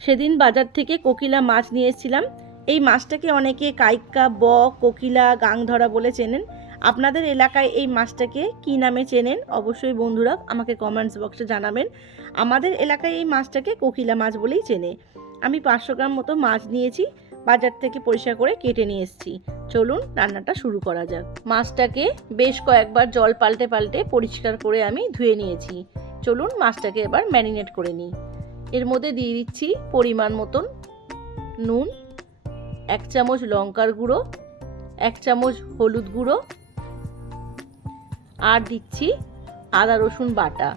সেদিন বাজার থেকে কোকিলা মাছ নিয়ে এসেছিলাম। এই মাছটাকে অনেকে কাইক্কা, বক, কোকিলা, গাংধরা বলে চেনেন। আপনাদের এলাকায় এই মাছটাকে কী নামে চেনেন অবশ্যই বন্ধুরা আমাকে কমেন্টস বক্সে জানাবেন। আমাদের এলাকায় এই মাছটাকে কোকিলা মাছ বলেই চেনে। আমি 500 গ্রাম মতো মাছ নিয়েছি, বাজার থেকে পরিষ্কার করে কেটে নিয়ে এসেছি। চলুন রান্নাটা শুরু করা যাক। মাছটাকে বেশ কয়েকবার জল পাল্টে পাল্টে পরিষ্কার করে আমি ধুয়ে নিয়েছি। চলুন মাছটাকে এবার ম্যারিনেট করে নিই। এর মধ্যে দিয়ে দিচ্ছি পরিমাণ মতন নুন, 1 চামচ লঙ্কার গুঁড়ো, 1 চামচ হলুদ গুঁড়ো, আর দিচ্ছি আদা রসুন বাটা।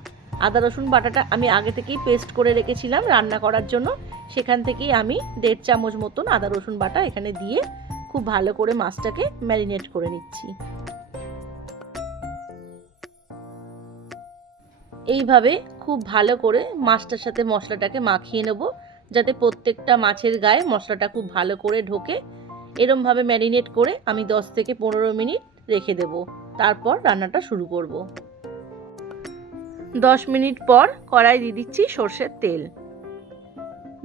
আদা রসুন বাটাটা আমি আগে থেকেই পেস্ট করে রেখেছিলাম রান্না করার জন্য, সেখান থেকেই আমি 1.5 চামচ মতন আদা রসুন বাটা এখানে দিয়ে খুব ভালো করে মাছটাকে ম্যারিনেট করে নিচ্ছি। এইভাবে খুব ভালো করে মাছটার সাথে মশলাটাকে মাখিয়ে নেব, যাতে প্রত্যেকটা মাছের গায়ে মশলাটা খুব ভালো করে ঢোকে। এরমভাবে ম্যারিনেট করে আমি 10 থেকে 15 মিনিট রেখে দেব, তারপর রান্নাটা শুরু করব। 10 মিনিট পর কড়াই দিয়ে দিচ্ছি সর্ষের তেল।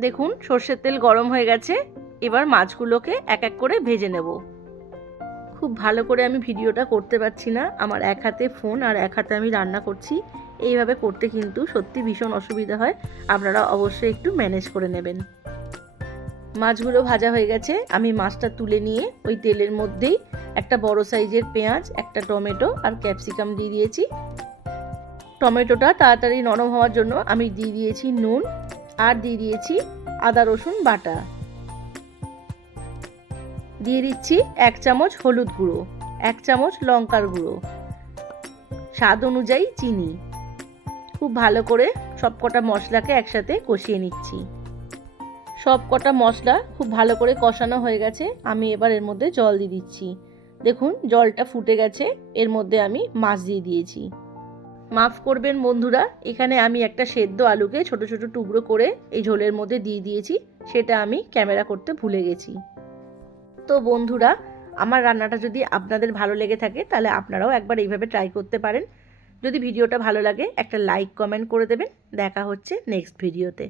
দেখুন সর্ষের তেল গরম হয়ে গেছে। এবার মাছগুলোকে এক এক করে ভেজে নেব। খুব ভালো করে আমি ভিডিওটা করতে পারছি না, আমার এক হাতে ফোন আর এক হাতে আমি রান্না করছি। এইভাবে করতে কিন্তু সত্যি ভীষণ অসুবিধা হয়, আপনারা অবশ্যই একটু ম্যানেজ করে নেবেন। মাছগুলো ভাজা হয়ে গেছে, আমি মাছটা তুলে নিয়ে ওই তেলের মধ্যেই একটা বড় সাইজের পেঁয়াজ, একটা টমেটো আর ক্যাপসিকাম দিয়ে দিয়েছি। টমেটোটা তাড়াতাড়ি নরম হওয়ার জন্য আমি দিয়ে দিয়েছি নুন, আর দিয়ে দিয়েছি আদা রসুন বাটা। দিয়ে দিচ্ছি 1 চামচ হলুদ গুঁড়ো, 1 চামচ লঙ্কার গুঁড়ো, স্বাদ অনুযায়ী চিনি। খুব ভালো করে সবকটা মশলাকে একসাথে কষিয়ে নিচ্ছি। সবকটা মশলা খুব ভালো করে কষানো হয়ে গেছে, আমি এবার এর মধ্যে জল দিয়ে দিচ্ছি। দেখুন জলটা ফুটে গেছে, এর মধ্যে আমি মাছ দিয়ে দিয়েছি। মাফ করবেন বন্ধুরা, এখানে আমি একটা সেদ্ধ আলুকে ছোট ছোট টুকরো করে এই ঝোলের মধ্যে দিয়ে দিয়েছি, সেটা আমি ক্যামেরা করতে ভুলে গেছি। তো বন্ধুরা, আমার রান্নাটা যদি আপনাদের ভালো লেগে থাকে তাহলে আপনারাও একবার এইভাবে ট্রাই করতে পারেন। যদি ভিডিওটা ভালো লাগে একটা লাইক কমেন্ট করে দেবেন। দেখা হচ্ছে নেক্সট ভিডিওতে।